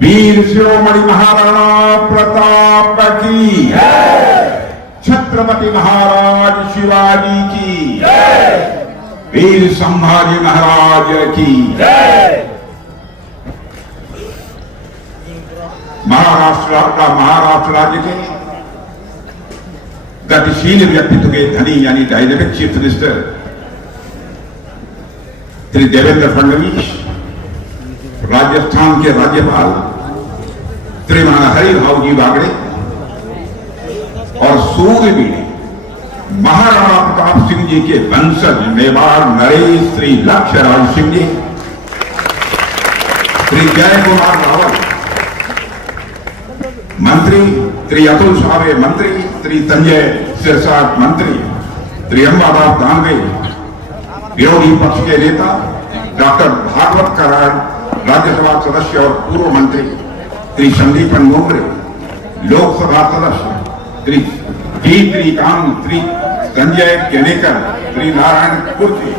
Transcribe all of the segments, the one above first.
वीर शिरोमणि महाराणा प्रताप की, छत्रपति महाराज शिवाजी की, वीर संभाजी महाराज की। महाराष्ट्र राज्य के गतिशील व्यक्तित्व के धनी यानी dynamic chief minister Shri Devendra Fadnavis, Rajasthan के राज्यपाल श्रीमान हरिभाऊ जी बागड़े और सूर्यवीर महाराणा प्रताप सिंह जी के वंशज मेवाड़ नरेश श्री लक्ष्यराज सिंह जी, श्री जय कुमार रावत मंत्री, श्री अतुल सावे मंत्री, श्री संजय सिरसाट मंत्री, श्री अंबादास दानवे विरोधी पक्ष के नेता, डॉक्टर भागवत कराड़ राज्यसभा सदस्य और पूर्व मंत्री, श्री संदीपन डोंगरे लोकसभा सदस्य, श्री जी श्रीकांत, श्री संजय केनेकर, श्री नारायण कुर्जी,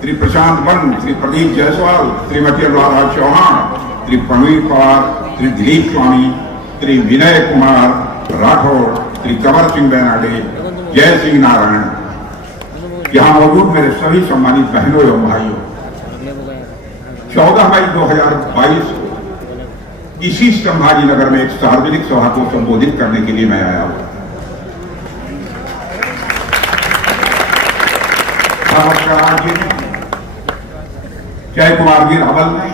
श्री प्रशांत वन, श्री प्रदीप जायसवाल, श्रीमती अनुराधा चौहान, श्री प्रवीण पवार, श्री दिलीप स्वामी, श्री विनय कुमार राठौर, श्री कंवर सिंह बेनाडे, जय सिंह नारायण, यहाँ मौजूद मेरे सभी सम्मानित बहनों एवं भाइयों, 14 मई 2022 को इसी संभाजी नगर में एक सार्वजनिक सभा को संबोधित करने के लिए मैं आया हूं। जय कुमार जी रावल ने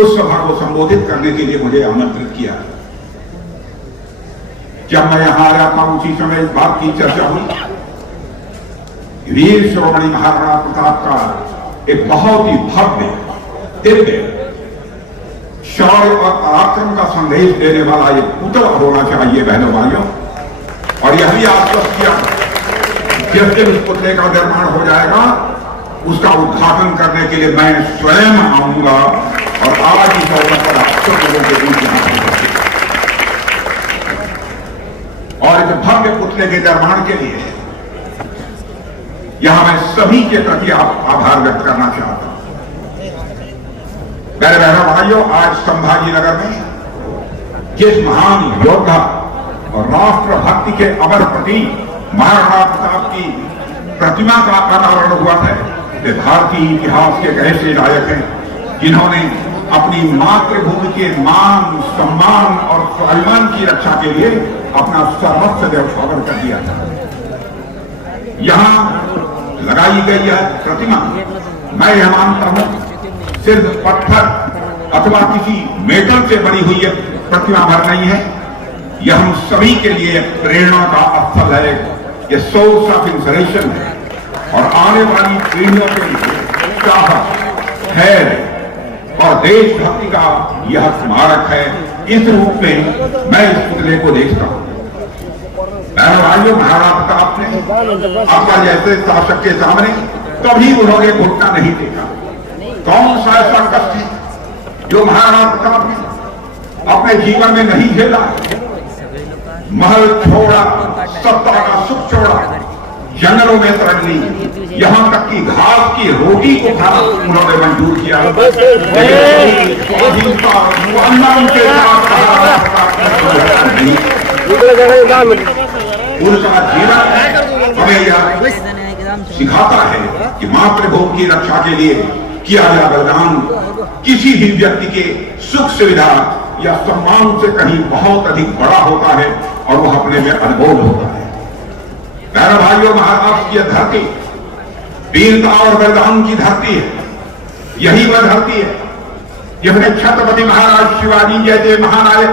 उस सभा को संबोधित करने के लिए मुझे आमंत्रित किया। जब मैं यहां आया था उसी समय इस बात की चर्चा हुई, वीर शिरोमणि महाराणा प्रताप का एक बहुत ही भव्य, दिव्य, शौर्य और पराक्रम का संदेश देने वाला एक पुतला होना चाहिए बहनों भाइयों। और यह भी आश्वस्त किया जिस दिन उस पुतले का निर्माण हो जाएगा उसका उद्घाटन करने के लिए मैं स्वयं आऊंगा और आज इस अवसर पर आप सब लोगों के बीच और इस भव्य पुतले के निर्माण के लिए यहां मैं सभी के प्रति आभार व्यक्त करना चाहता हूं। मेरे बहनों भाइयों, आज संभाजी नगर में जिस महान योद्धा और राष्ट्रभक्ति के अमर प्रतीक महाराणा प्रताप की प्रतिमा का अनावरण हुआ है, वे भारतीय इतिहास के ऐसे नायक हैं जिन्होंने अपनी मातृभूमि के मान, सम्मान और स्वाभिमान की रक्षा के लिए अपना सर्वस्व न्यौछावर कर दिया था। यहां लगाई गई यह प्रतिमा, मैं यह मानता हूं सिर्फ पत्थर अथवा किसी मेटल से बनी हुई यह प्रतिमा भर नहीं है, यह हम सभी के लिए प्रेरणा का स्थल है, यह सोर्स ऑफ इंस्पिरेशन है और आने वाली पीढ़ियों के लिए साहस, धैर्य और देशभक्ति का यह स्मारक है। इस रूप में मैं इस पुतले को देखता हूं। भाइयों, महाराणा प्रताप ने अपना जैसे शासक के सामने कभी उन्होंने घुटना नहीं टेका। कौन सा ऐसा कष्ट है जो महाराणा प्रताप ने अपने जीवन में नहीं झेला? महल छोड़ा, सत्ता का सुख छोड़ा, जंगलों में शरण ली, यहां तक कि घास की रोटी को खाना उन्होंने मंजूर किया। उनका जीवन हमें यह सिखाता है कि मातृभूमि की रक्षा के लिए किया गया बलिदान किसी भी व्यक्ति के सुख सुविधा या सम्मान से कहीं बहुत अधिक बड़ा होता है और वह अपने में अनमोल होता है। मेरे भाइयों, महाराष्ट्र की धरती वीरता और बलिदान की धरती है। यही वह धरती है जिसने छत्रपति महाराज शिवाजी जैसे महानायक,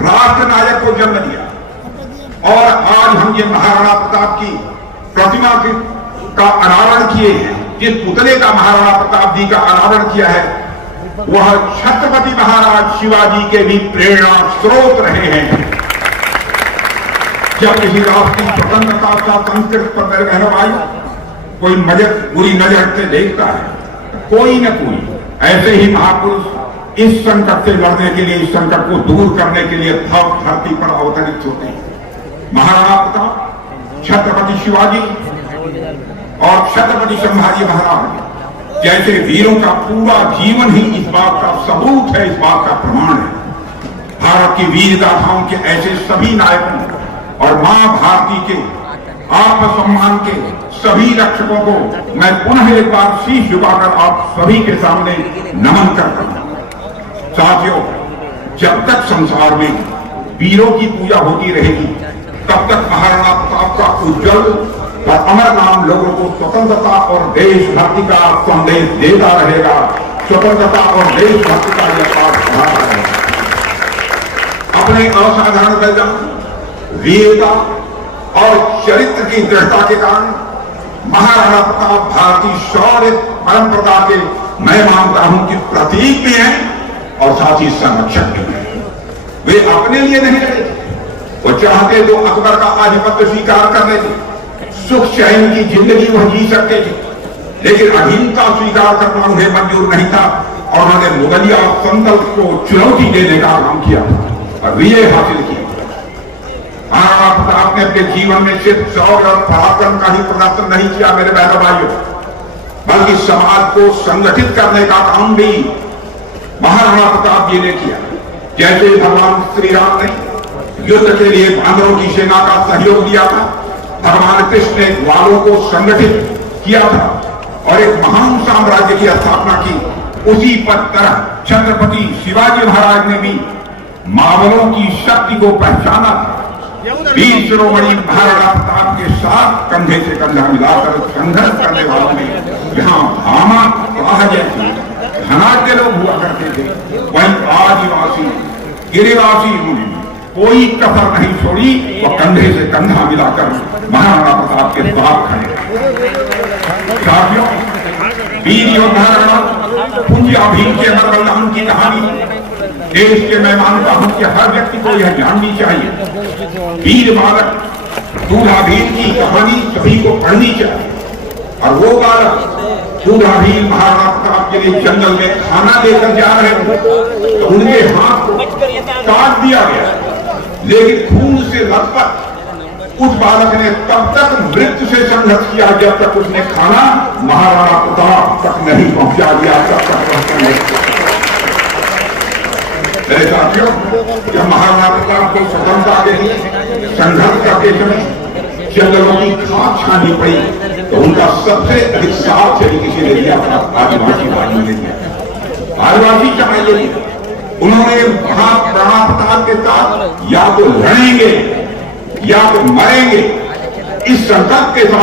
राष्ट्र नायक को जन्म दिया। और आज हम ये महाराणा प्रताप की प्रतिमा का अनावरण किए हैं, जिस पुतले का महाराणा प्रताप जी का अनावरण किया है, वह छत्रपति महाराज शिवाजी के भी प्रेरणा स्रोत रहे हैं। जब किसी राष्ट्र की स्वतंत्रता का संकट पर मेरे बहनों भाई कोई बुरी नजर से देखता है, कोई न कोई ऐसे ही महापुरुष इस संकट से लड़ने के लिए, इस संकट को दूर करने के लिए धरती पर अवतरित होते हैं। महाराणा प्रताप, छत्रपति शिवाजी और छत्रपति संभाजी महाराज जैसे वीरों का पूरा जीवन ही इस बात का सबूत है, इस बात का प्रमाण है। भारत की वीर गाथाओं के ऐसे सभी नायकों और मां भारती के आत्मसम्मान के सभी रक्षकों को मैं पुनः एक बार शीश झुकाकर आप सभी के सामने नमन करता हूं। साथियों, जब तक संसार में वीरों की पूजा होती रहेगी, तब तक महाराणा प्रताप का उज्जवल और अमर नाम लोगों को स्वतंत्रता और देशभक्ति का संदेश देता रहेगा। स्वतंत्रता और देशभक्ति का यह पाठ बढ़ाता रहेगा। अपने असाधारण बलिदान, वीरता और चरित्र की दृढ़ता के कारण महाराणा प्रताप भारतीय शौर्य परंपरा के मैं मानता हूं कि प्रतीक भी हैं और साथ ही संरक्षक भी हैं। वे अपने लिए नहीं लड़े, वो चाहते तो अकबर का आधिपत्य स्वीकार कर लेते, सुख चैन की जिंदगी वह जी सकते थे, लेकिन अधीनता स्वीकार करना उन्हें मंजूर नहीं था और उन्होंने मुगलिया संकल्प को चुनौती देने का काम किया और विजय हासिल की। महाराणा प्रताप ने अपने जीवन में सिर्फ शौर्य और पराक्रम का ही प्रदर्शन नहीं किया मेरे बहनों भाइयों, बल्कि समाज को संगठित करने का काम भी महाराणा प्रताप जी ने किया। जैसे भगवान श्री राम ने युद्ध के लिए बानरों की सेना का सहयोग दिया था, भगवान कृष्ण ने ग्वालों को संगठित किया था और एक महान साम्राज्य की स्थापना की। उसी तरह छत्रपति शिवाजी महाराज ने भी मावलों की शक्ति को पहचाना था। वीर शिरोमणि महाराणा प्रताप के साथ कंधे से कंधा मिलाकर संघर्ष करने वालों में यहाँ भामा कहा जैसे धनाढ्य लोग हुआ करते थे, वहीं आदिवासी गिरिवासी उन्होंने कोई कसर नहीं छोड़ी, वह कंधे से कंधा मिलाकर महाराणा प्रताप के साथ खड़े। साथियों, वीर योद्धा पुंजिया भीम के अमर बलिदान की कहानी देश के मैं मानता हूं कि हर व्यक्ति को यह जाननी चाहिए। वीर बालक दूल्हा भीम की कहानी सभी को पढ़नी चाहिए। और वो बालक दूल्हा भीम महाराणा प्रताप के लिए जंगल में खाना लेकर जा रहे थे तो उनके हाथ को काट दिया गया, लेकिन खून से लथपथ उस बालक ने तब तक मृत्यु से संघर्ष किया जब तक उसने खाना महाराणा प्रताप तक नहीं पहुंचा दिया, तब तक मेरे साथियों, जब महाराणा प्रताप को स्वतंत्रता के लिए संघर्ष करते समय जंगलों की खाद छानी पड़ी तो उनका सबसे अधिक साथ किसी ने दिया था, आदिवासी भाइयों ने दिया। आदिवासी समाज उन्होंने महाराणा प्रताप के साथ या तो लड़ेंगे या तो मरेंगे इस संकल्प के साथ